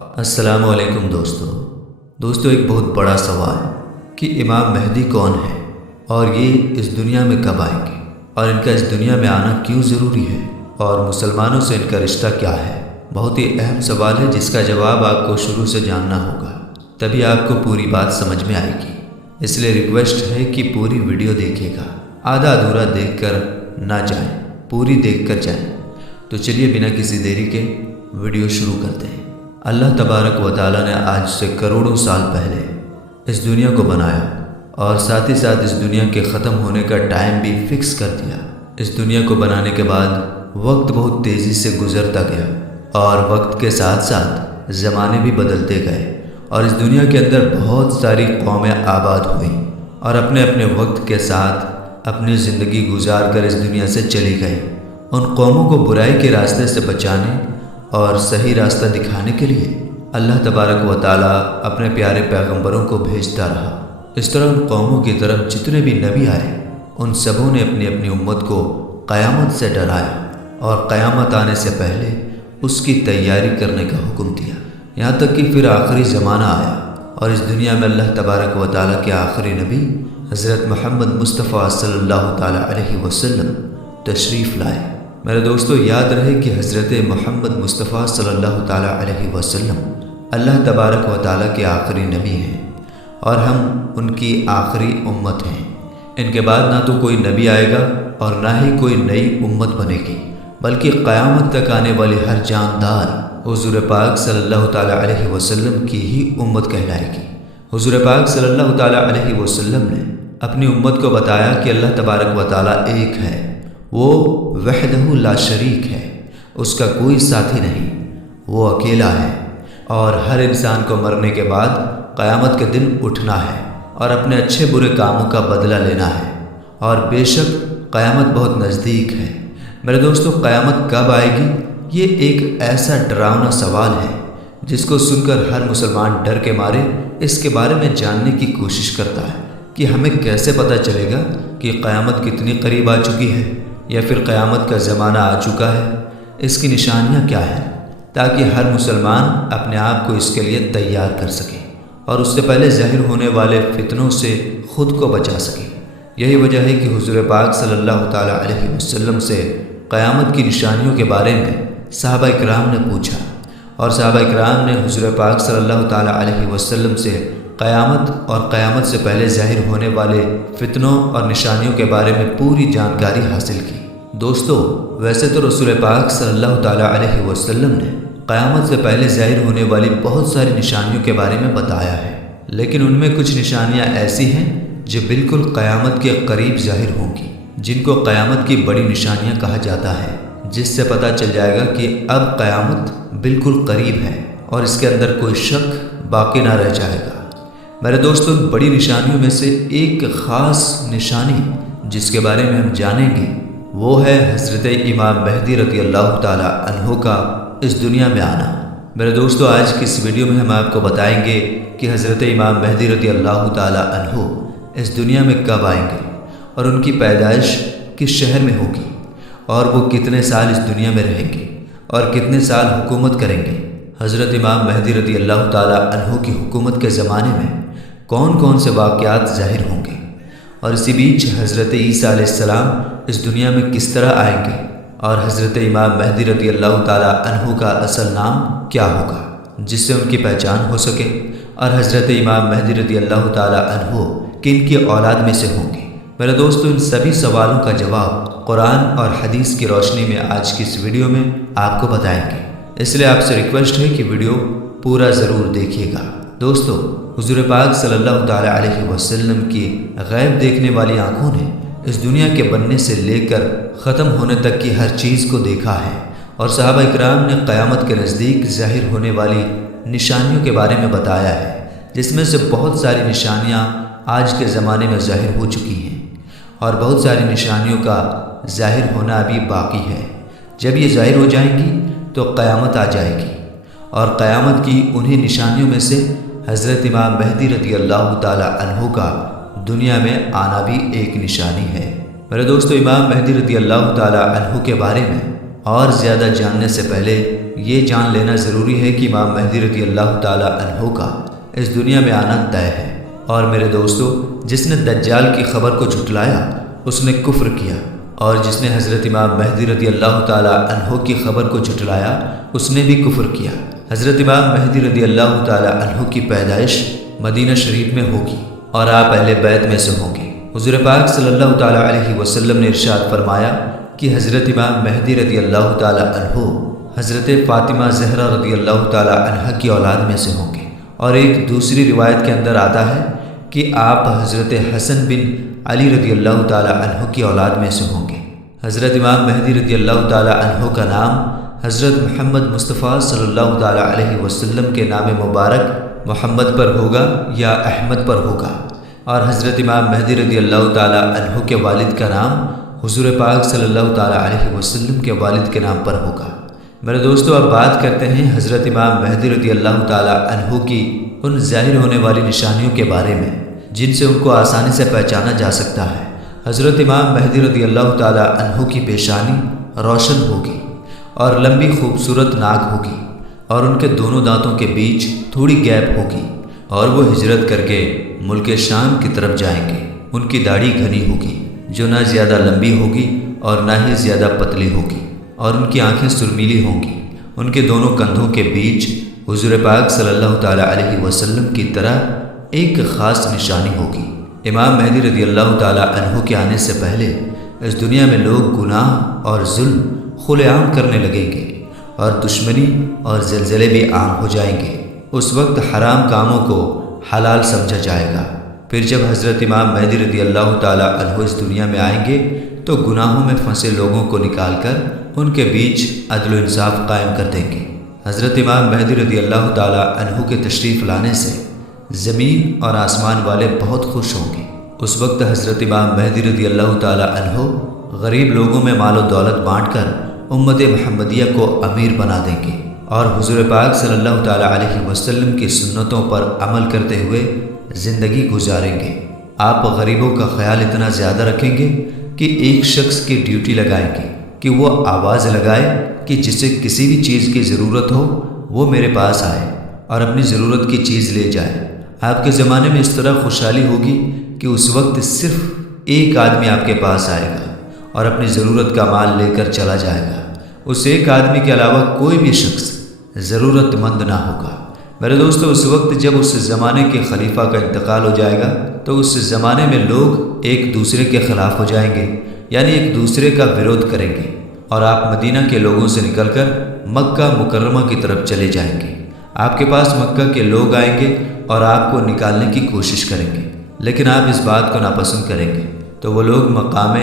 السلام علیکم دوستو ایک بہت بڑا سوال کہ امام مہدی کون ہے اور یہ اس دنیا میں کب آئیں گے اور ان کا اس دنیا میں آنا کیوں ضروری ہے اور مسلمانوں سے ان کا رشتہ کیا ہے۔ بہت ہی اہم سوال ہے جس کا جواب آپ کو شروع سے جاننا ہوگا، تبھی آپ کو پوری بات سمجھ میں آئے گی۔ اس لیے ریکویسٹ ہے کہ پوری ویڈیو دیکھے گا، آدھا ادھورا دیکھ کر نہ جائیں، پوری دیکھ کر جائیں۔ تو چلیے بنا کسی دیری کے ویڈیو شروع کرتے ہیں۔ اللہ تبارک و تعالیٰ نے آج سے کروڑوں سال پہلے اس دنیا کو بنایا اور ساتھ ہی ساتھ اس دنیا کے ختم ہونے کا ٹائم بھی فکس کر دیا۔ اس دنیا کو بنانے کے بعد وقت بہت تیزی سے گزرتا گیا اور وقت کے ساتھ ساتھ زمانے بھی بدلتے گئے اور اس دنیا کے اندر بہت ساری قومیں آباد ہوئیں اور اپنے اپنے وقت کے ساتھ اپنی زندگی گزار کر اس دنیا سے چلی گئی۔ ان قوموں کو برائی کے راستے سے بچانے اور صحیح راستہ دکھانے کے لیے اللہ تبارک و تعالیٰ اپنے پیارے پیغمبروں کو بھیجتا رہا۔ اس طرح ان قوموں کی طرف جتنے بھی نبی آئے ان سبوں نے اپنی اپنی امت کو قیامت سے ڈرایا اور قیامت آنے سے پہلے اس کی تیاری کرنے کا حکم دیا، یہاں تک کہ پھر آخری زمانہ آیا اور اس دنیا میں اللہ تبارک و تعالیٰ کے آخری نبی حضرت محمد مصطفیٰ صلی اللہ تعالیٰ علیہ وسلم تشریف لائے۔ میرے دوستو یاد رہے کہ حضرت محمد مصطفیٰ صلی اللہ تعالیٰ علیہ وسلم اللہ تبارک و تعالیٰ کے آخری نبی ہیں اور ہم ان کی آخری امت ہیں۔ ان کے بعد نہ تو کوئی نبی آئے گا اور نہ ہی کوئی نئی امت بنے گی، بلکہ قیامت تک آنے والی ہر جاندار حضور پاک صلی اللہ تعالیٰ علیہ وسلم کی ہی امت کہلائے گی۔ حضور پاک صلی اللہ تعالیٰ علیہ وسلم نے اپنی امت کو بتایا کہ اللہ تبارک و تعالیٰ ایک ہے، وہ وحدہ لا شریک ہے، اس کا کوئی ساتھی نہیں، وہ اکیلا ہے اور ہر انسان کو مرنے کے بعد قیامت کے دن اٹھنا ہے اور اپنے اچھے برے کاموں کا بدلہ لینا ہے، اور بے شک قیامت بہت نزدیک ہے۔ میرے دوستو قیامت کب آئے گی؟ یہ ایک ایسا ڈراؤنا سوال ہے جس کو سن کر ہر مسلمان ڈر کے مارے اس کے بارے میں جاننے کی کوشش کرتا ہے کہ ہمیں کیسے پتہ چلے گا کہ قیامت کتنی قریب آ چکی ہے یا پھر قیامت کا زمانہ آ چکا ہے۔ اس کی نشانیاں کیا ہیں تاکہ ہر مسلمان اپنے آپ کو اس کے لیے تیار کر سکے اور اس سے پہلے ظاہر ہونے والے فتنوں سے خود کو بچا سکے۔ یہی وجہ ہے کہ حضور پاک صلی اللہ تعالیٰ علیہ وسلم سے قیامت کی نشانیوں کے بارے میں صحابہ اکرام نے پوچھا اور صحابہ اکرام نے حضور پاک صلی اللہ تعالیٰ علیہ وسلم سے قیامت اور قیامت سے پہلے ظاہر ہونے والے فتنوں اور نشانیوں کے بارے میں پوری جانکاری حاصل کی۔ دوستو ویسے تو رسول پاک صلی اللہ تعالیٰ علیہ وسلم نے قیامت سے پہلے ظاہر ہونے والی بہت ساری نشانیوں کے بارے میں بتایا ہے، لیکن ان میں کچھ نشانیاں ایسی ہیں جو بالکل قیامت کے قریب ظاہر ہوں گی، جن کو قیامت کی بڑی نشانیاں کہا جاتا ہے، جس سے پتہ چل جائے گا کہ اب قیامت بالکل قریب ہے اور اس کے اندر کوئی شک باقی نہ رہ جائے گا۔ میرے دوستو بڑی نشانیوں میں سے ایک خاص نشانی جس کے بارے میں ہم جانیں گے وہ ہے حضرت امام مہدی رضی اللہ تعالیٰ عنہ کا اس دنیا میں آنا۔ میرے دوستو آج کی اس ویڈیو میں ہم آپ کو بتائیں گے کہ حضرت امام مہدی رضی اللہ تعالیٰ عنہ اس دنیا میں کب آئیں گے اور ان کی پیدائش کس شہر میں ہوگی اور وہ کتنے سال اس دنیا میں رہیں گے اور کتنے سال حکومت کریں گے۔ حضرت امام مہدی رضی اللہ تعالیٰ عنہ کی حکومت کے زمانے میں کون کون سے واقعات ظاہر ہوں گے اور اسی بیچ حضرت عیسیٰ علیہ السلام اس دنیا میں کس طرح آئیں گے اور حضرت امام مہدی رضی اللہ تعالیٰ عنہ کا اصل نام کیا ہوگا جس سے ان کی پہچان ہو سکے، اور حضرت امام مہدی رضی اللہ تعالیٰ عنہ کن کی اولاد میں سے ہوں گے۔ میرے دوستو ان سبھی سوالوں کا جواب قرآن اور حدیث کی روشنی میں آج کی اس ویڈیو میں آپ کو بتائیں گے، اس لیے آپ سے ریکویسٹ ہے کہ ویڈیو پورا ضرور دیکھیے گا۔ دوستو حضور پاک صلی اللہ تعالیٰ علیہ وسلم کی غیب دیکھنے والی آنکھوں نے اس دنیا کے بننے سے لے کر ختم ہونے تک کی ہر چیز کو دیکھا ہے، اور صحابہ اکرام نے قیامت کے نزدیک ظاہر ہونے والی نشانیوں کے بارے میں بتایا ہے، جس میں سے بہت ساری نشانیاں آج کے زمانے میں ظاہر ہو چکی ہیں اور بہت ساری نشانیوں کا ظاہر ہونا ابھی باقی ہے۔ جب یہ ظاہر ہو جائیں گی تو قیامت آ جائے گی، اور قیامت کی انہی نشانیوں میں سے حضرت امام مہدی رضی اللہ تعالیٰ عنہ کا دنیا میں آنا بھی ایک نشانی ہے۔ میرے دوستو امام مہدی رضی اللہ تعالیٰ عنہ کے بارے میں اور زیادہ جاننے سے پہلے یہ جان لینا ضروری ہے کہ امام مہدی رضی اللہ تعالی عنہ کا اس دنیا میں آنا طے ہے۔ اور میرے دوستو، جس نے دجال کی خبر کو جھٹلایا اس نے کفر کیا، اور جس نے حضرت امام مہدی رضی اللہ تعالی عنہ کی خبر کو جھٹلایا اس نے بھی کفر کیا۔ حضرت امام مہدی رضی اللہ تعالی عنہ کی پیدائش مدینہ شریف میں ہوگی اور آپ اہل بیت میں سے ہوں گے۔ حضور پاک صلی اللہ تعالی علیہ وسلم نے ارشاد فرمایا کہ حضرت امام مہدی رضی اللہ تعالی عنہ حضرت فاطمہ زہرا رضی اللہ تعالی عنہ کی اولاد میں سے ہوں گے۔ اور ایک دوسری روایت کے اندر آتا ہے کہ آپ حضرت حسن بن علی رضی اللہ تعالی عنہ کی اولاد میں سے ہوں گے۔ حضرت امام مہدی رضی اللہ تعالی عنہ کا نام حضرت محمد مصطفیٰ صلی اللہ تعالی علیہ وسلم کے نام مبارک محمد پر ہوگا یا احمد پر ہوگا، اور حضرت امام مہدی رضی اللہ تعالی عنہ کے والد کا نام حضور پاک صلی اللہ تعالی علیہ وسلم کے والد کے نام پر ہوگا۔ میرے دوستو، اب بات کرتے ہیں حضرت امام مہدی رضی اللہ تعالی عنہ کی ان ظاہر ہونے والی نشانیوں کے بارے میں جن سے ان کو آسانی سے پہچانا جا سکتا ہے۔ حضرت امام مہدی رضی اللہ تعالی عنہ کی پیشانی روشن ہوگی اور لمبی خوبصورت ناک ہوگی، اور ان کے دونوں دانتوں کے بیچ تھوڑی گیپ ہوگی، اور وہ ہجرت کر کے ملک شام کی طرف جائیں گے۔ ان کی داڑھی گھنی ہوگی جو نہ زیادہ لمبی ہوگی اور نہ ہی زیادہ پتلی ہوگی، اور ان کی آنکھیں سرمیلی ہوں گی۔ ان کے دونوں کندھوں کے بیچ حضور پاک صلی اللہ تعالی علیہ وسلم کی طرح ایک خاص نشانی ہوگی۔ امام مہدی رضی اللہ تعالی عنہ کے آنے سے پہلے اس دنیا میں لوگ گناہ اور ظلم کھلے عام کرنے لگیں گے، اور دشمنی اور زلزلے بھی عام ہو جائیں گے۔ اس وقت حرام کاموں کو حلال سمجھا جائے گا۔ پھر جب حضرت امام مہدی رضی اللہ تعالی عنہ اس دنیا میں آئیں گے تو گناہوں میں پھنسے لوگوں کو نکال کر ان کے بیچ عدل و انصاف قائم کر دیں گے۔ حضرت امام مہدی رضی اللہ تعالی عنہ کے تشریف لانے سے زمین اور آسمان والے بہت خوش ہوں گے۔ اس وقت حضرت امام مہدی رضی اللہ تعالی عنہ غریب لوگوں میں مال و دولت بانٹ کر امت محمدیہ کو امیر بنا دیں گے، اور حضور پاک صلی اللہ تعالی علیہ وسلم کی سنتوں پر عمل کرتے ہوئے زندگی گزاریں گے۔ آپ غریبوں کا خیال اتنا زیادہ رکھیں گے کہ ایک شخص کی ڈیوٹی لگائیں گے کہ وہ آواز لگائے کہ جسے کسی بھی چیز کی ضرورت ہو وہ میرے پاس آئے اور اپنی ضرورت کی چیز لے جائے۔ آپ کے زمانے میں اس طرح خوشحالی ہوگی کہ اس وقت صرف ایک آدمی آپ کے پاس آئے گا اور اپنی ضرورت کا مال لے کر چلا جائے گا۔ اس ایک آدمی کے علاوہ کوئی بھی شخص ضرورت مند نہ ہوگا۔ میرے دوستو، اس وقت جب اس زمانے کے خلیفہ کا انتقال ہو جائے گا تو اس زمانے میں لوگ ایک دوسرے کے خلاف ہو جائیں گے، یعنی ایک دوسرے کا ویرودھ کریں گے، اور آپ مدینہ کے لوگوں سے نکل کر مکہ مکرمہ کی طرف چلے جائیں گے۔ آپ کے پاس مکہ کے لوگ آئیں گے اور آپ کو نکالنے کی کوشش کریں گے، لیکن آپ اس بات کو ناپسند کریں گے تو وہ لوگ مقام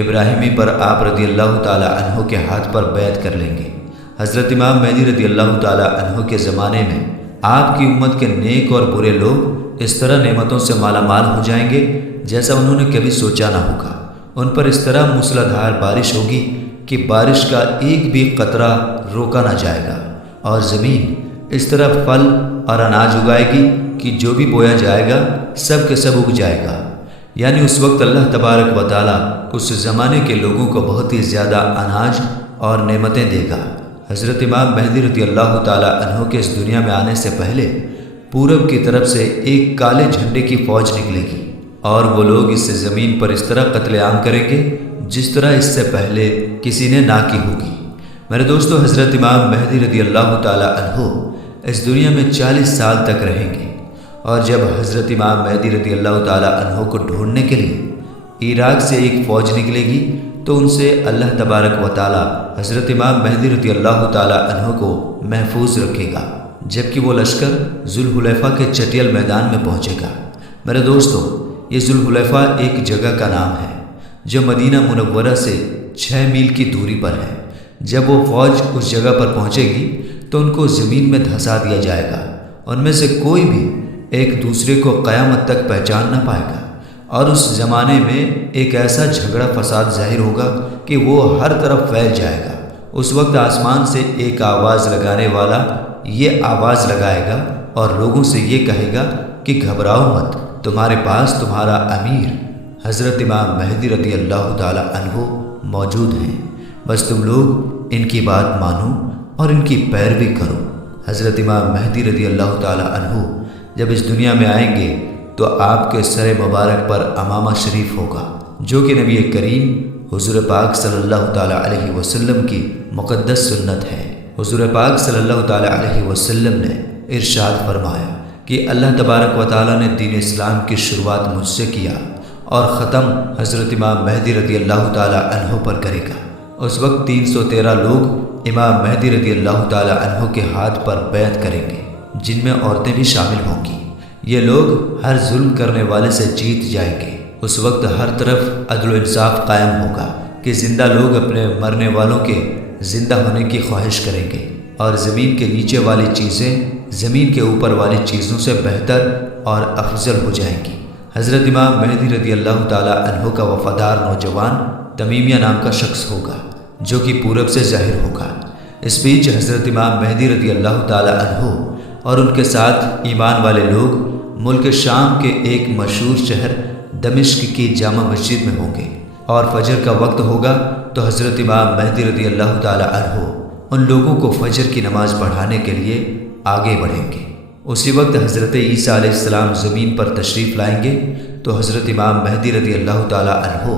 ابراہیمی پر آپ رضی اللہ تعالی عنہ کے ہاتھ پر بیعت کر لیں گے۔ حضرت امام مہدی رضی اللہ تعالی عنہ کے زمانے میں آپ کی امت کے نیک اور برے لوگ اس طرح نعمتوں سے مالا مال ہو جائیں گے جیسا انہوں نے کبھی سوچا نہ ہوگا۔ ان پر اس طرح موسلا دھار بارش ہوگی کہ بارش کا ایک بھی قطرہ روکا نہ جائے گا، اور زمین اس طرح پھل اور اناج اگائے گی کہ جو بھی بویا جائے گا سب کے سب اگ جائے گا۔ یعنی اس وقت اللہ تبارک و تعالیٰ اس زمانے کے لوگوں کو بہت ہی زیادہ اناج اور نعمتیں دے گا۔ حضرت امام مہدی رضی اللہ تعالی عنہ کے اس دنیا میں آنے سے پہلے پورب کی طرف سے ایک کالے جھنڈے کی فوج نکلے گی، اور وہ لوگ اس زمین پر اس طرح قتل عام کریں گے جس طرح اس سے پہلے کسی نے نہ کی ہوگی۔ میرے دوستو، حضرت امام مہدی رضی اللہ تعالی عنہ اس دنیا میں 40 سال تک رہیں گے، اور جب حضرت امام مہدی رضی اللہ تعالی عنہ کو ڈھونڈنے کے لیے عراق سے ایک فوج نکلے گی تو ان سے اللہ تبارک و تعالی حضرت امام مہدی رضی اللہ تعالی عنہ کو محفوظ رکھے گا، جبکہ وہ لشکر ذوالحلیفہ کے چٹیل میدان میں پہنچے گا۔ میرے دوستو، یہ ذوالحلیفہ ایک جگہ کا نام ہے جو مدینہ منورہ سے 6 میل کی دوری پر ہے۔ جب وہ فوج اس جگہ پر پہنچے گی تو ان کو زمین میں دھسا دیا جائے گا۔ ان میں سے کوئی بھی ایک دوسرے کو قیامت تک پہچان نہ پائے گا، اور اس زمانے میں ایک ایسا جھگڑا فساد ظاہر ہوگا کہ وہ ہر طرف پھیل جائے گا۔ اس وقت آسمان سے ایک آواز لگانے والا یہ آواز لگائے گا اور لوگوں سے یہ کہے گا کہ گھبراؤ مت، تمہارے پاس تمہارا امیر حضرت امام مہدی رضی اللہ تعالی عنہ موجود ہیں، بس تم لوگ ان کی بات مانو اور ان کی پیروی کرو۔ حضرت امام مہدی رضی اللہ تعالی عنہ جب اس دنیا میں آئیں گے تو آپ کے سر مبارک پر امامہ شریف ہوگا، جو کہ نبی کریم حضور پاک صلی اللہ تعالی علیہ وسلم کی مقدس سنت ہے۔ حضور پاک صلی اللہ تعالی علیہ وسلم نے ارشاد فرمایا کہ اللہ تبارک و تعالی نے دین اسلام کی شروعات مجھ سے کیا اور ختم حضرت امام مہدی رضی اللہ تعالی عنہ پر کرے گا۔ اس وقت 313 لوگ امام مہدی رضی اللہ تعالی عنہ کے ہاتھ پر بیعت کریں گے، جن میں عورتیں بھی شامل ہوں گی۔ یہ لوگ ہر ظلم کرنے والے سے جیت جائیں گے۔ اس وقت ہر طرف عدل و انصاف قائم ہوگا کہ زندہ لوگ اپنے مرنے والوں کے زندہ ہونے کی خواہش کریں گے، اور زمین کے نیچے والی چیزیں زمین کے اوپر والی چیزوں سے بہتر اور افضل ہو جائیں گی۔ حضرت امام مہدی رضی اللہ تعالی عنہ کا وفادار نوجوان تمیمیہ نام کا شخص ہوگا، جو کہ پورب سے ظاہر ہوگا۔ اس بیچ حضرت امام مہدی رضی اللہ تعالی عنہ اور ان کے ساتھ ایمان والے لوگ ملک شام کے ایک مشہور شہر دمشق کی جامع مسجد میں ہوں گے، اور فجر کا وقت ہوگا تو حضرت امام مہدی رضی اللہ تعالی عنہ ان لوگوں کو فجر کی نماز پڑھانے کے لیے آگے بڑھیں گے۔ اسی وقت حضرت عیسیٰ علیہ السلام زمین پر تشریف لائیں گے تو حضرت امام مہدی رضی اللہ تعالی عنہ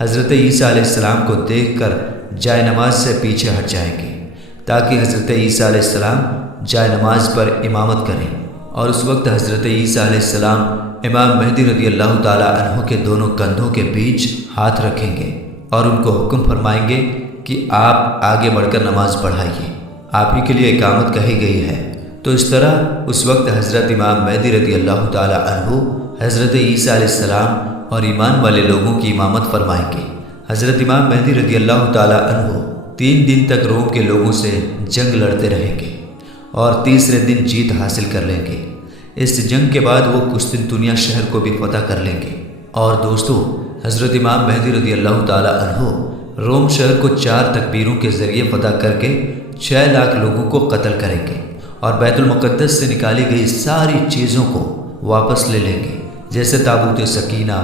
حضرت عیسیٰ علیہ السلام کو دیکھ کر جائے نماز سے پیچھے ہٹ جائیں گے، تاکہ حضرت عیسیٰ علیہ السلام جائے نماز پر امامت کریں، اور اس وقت حضرت عیسیٰ علیہ السلام امام مہدی رضی اللہ تعالی عنہ کے دونوں کندھوں کے بیچ ہاتھ رکھیں گے اور ان کو حکم فرمائیں گے کہ آپ آگے بڑھ کر نماز پڑھائیے، آپ ہی کے لیے اقامت کہی گئی ہے۔ تو اس طرح اس وقت حضرت امام مہدی رضی اللہ تعالی عنہ حضرت عیسیٰ علیہ السلام اور ایمان والے لوگوں کی امامت فرمائیں گے۔ حضرت امام مہدی رضی اللہ تعالی عنہ 3 دن تک روم کے لوگوں سے جنگ لڑتے رہیں گے اور تیسرے دن جیت حاصل کر لیں گے۔ اس جنگ کے بعد وہ قسطنطنیہ شہر کو بھی فتح کر لیں گے۔ اور دوستو، حضرت امام مہدی رضی اللہ تعالی عنہ روم شہر کو 4 تکبیروں کے ذریعے فتح کر کے 6 لاکھ لوگوں کو قتل کریں گے، اور بیت المقدس سے نکالی گئی ساری چیزوں کو واپس لے لیں گے، جیسے تابوت سکینہ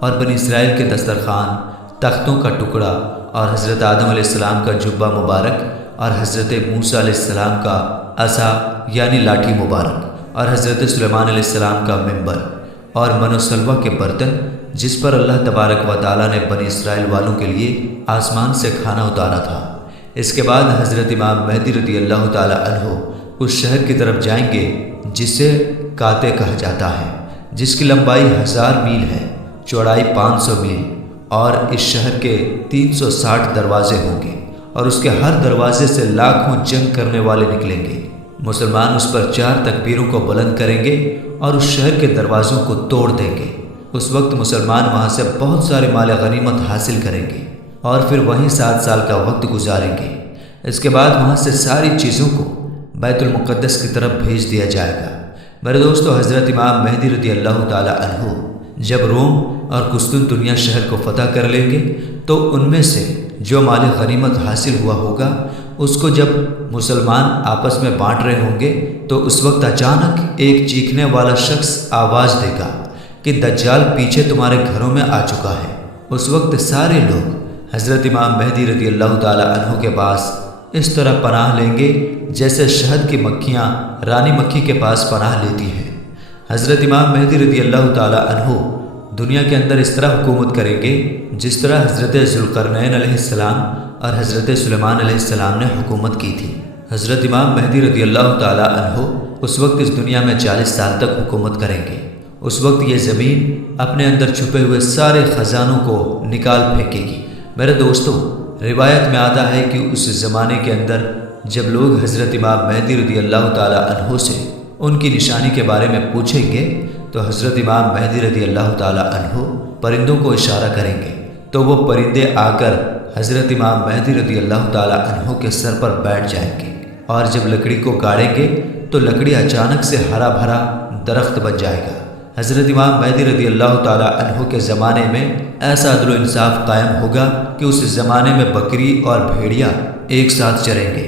اور بنی اسرائیل کے دسترخوان، تختوں کا ٹکڑا، اور حضرت آدم علیہ السلام کا جبہ مبارک، اور حضرت موسیٰ علیہ السلام کا عصا یعنی لاٹھی مبارک، اور حضرت سلیمان علیہ السلام کا منبر، اور من و سلوہ کے برتن جس پر اللہ تبارک و تعالیٰ نے بنی اسرائیل والوں کے لیے آسمان سے کھانا اتارا تھا۔ اس کے بعد حضرت امام مہدی رضی اللہ تعالی عنہ اس شہر کی طرف جائیں گے جسے کاتے کہا جاتا ہے، جس کی لمبائی 1000 میل ہے، چوڑائی 500 میل، اور اس شہر کے 360 دروازے ہوں گے، اور اس کے ہر دروازے سے لاکھوں جنگ کرنے والے نکلیں گے۔ مسلمان اس پر 4 تکبیروں کو بلند کریں گے اور اس شہر کے دروازوں کو توڑ دیں گے۔ اس وقت مسلمان وہاں سے بہت سارے مال غنیمت حاصل کریں گے اور پھر وہیں 7 سال کا وقت گزاریں گے۔ اس کے بعد وہاں سے ساری چیزوں کو بیت المقدس کی طرف بھیج دیا جائے گا۔ میرے دوستو، حضرت امام مہدی رضی اللہ تعالی عنہ جب روم اور قسطنطنیہ شہر کو فتح کر لیں گے تو ان میں سے جو مال غنیمت حاصل ہوا ہوگا اس کو جب مسلمان آپس میں بانٹ رہے ہوں گے تو اس وقت اچانک ایک چیخنے والا شخص آواز دے گا کہ دجال پیچھے تمہارے گھروں میں آ چکا ہے۔ اس وقت سارے لوگ حضرت امام مہدی رضی اللہ تعالی عنہ کے پاس اس طرح پناہ لیں گے جیسے شہد کی مکھیاں رانی مکھی کے پاس پناہ لیتی ہیں۔ حضرت امام مہدی رضی اللہ تعالی عنہ دنیا کے اندر اس طرح حکومت کریں گے جس طرح حضرت ذوالقرنین علیہ السلام اور حضرت سلیمان علیہ السلام نے حکومت کی تھی۔ حضرت امام مہدی رضی اللہ تعالی عنہ اس وقت اس دنیا میں 40 سال تک حکومت کریں گے۔ اس وقت یہ زمین اپنے اندر چھپے ہوئے سارے خزانوں کو نکال پھینکے گی۔ میرے دوستو، روایت میں آتا ہے کہ اس زمانے کے اندر جب لوگ حضرت امام مہدی رضی اللہ تعالی عنہ سے ان کی نشانی کے بارے میں پوچھیں گے تو حضرت امام مہدی رضی اللہ تعالی عنہ پرندوں کو اشارہ کریں گے تو وہ پرندے آ کر حضرت امام مہدی رضی اللہ تعالی عنہ کے سر پر بیٹھ جائیں گے، اور جب لکڑی کو گاڑیں گے تو لکڑی اچانک سے ہرا بھرا درخت بن جائے گا۔ حضرت امام مہدی رضی اللہ تعالی عنہ کے زمانے میں ایسا عدل و انصاف قائم ہوگا کہ اس زمانے میں بکری اور بھیڑیا ایک ساتھ چریں گے۔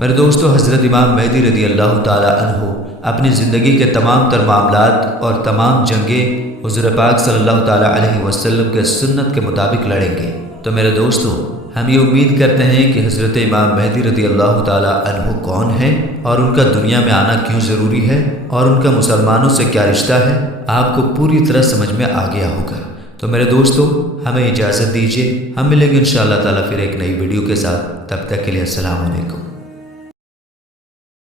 میرے دوستو، حضرت امام مہدی رضی اللہ تعالی عنہ اپنی زندگی کے تمام تر معاملات اور تمام جنگیں حضور پاک صلی اللہ تعالی علیہ وسلم کے سنت کے مطابق لڑیں گے۔ تو میرے دوستو، ہم یہ امید کرتے ہیں کہ حضرت امام مہدی رضی اللہ تعالیٰ عنہ کون ہیں اور ان کا دنیا میں آنا کیوں ضروری ہے اور ان کا مسلمانوں سے کیا رشتہ ہے، آپ کو پوری طرح سمجھ میں آ گیا ہوگا۔ تو میرے دوستو، ہمیں اجازت دیجیے، ہم ملیں گے انشاءاللہ تعالیٰ پھر ایک نئی ویڈیو کے ساتھ۔ تب تک کے لیے السلام علیکم۔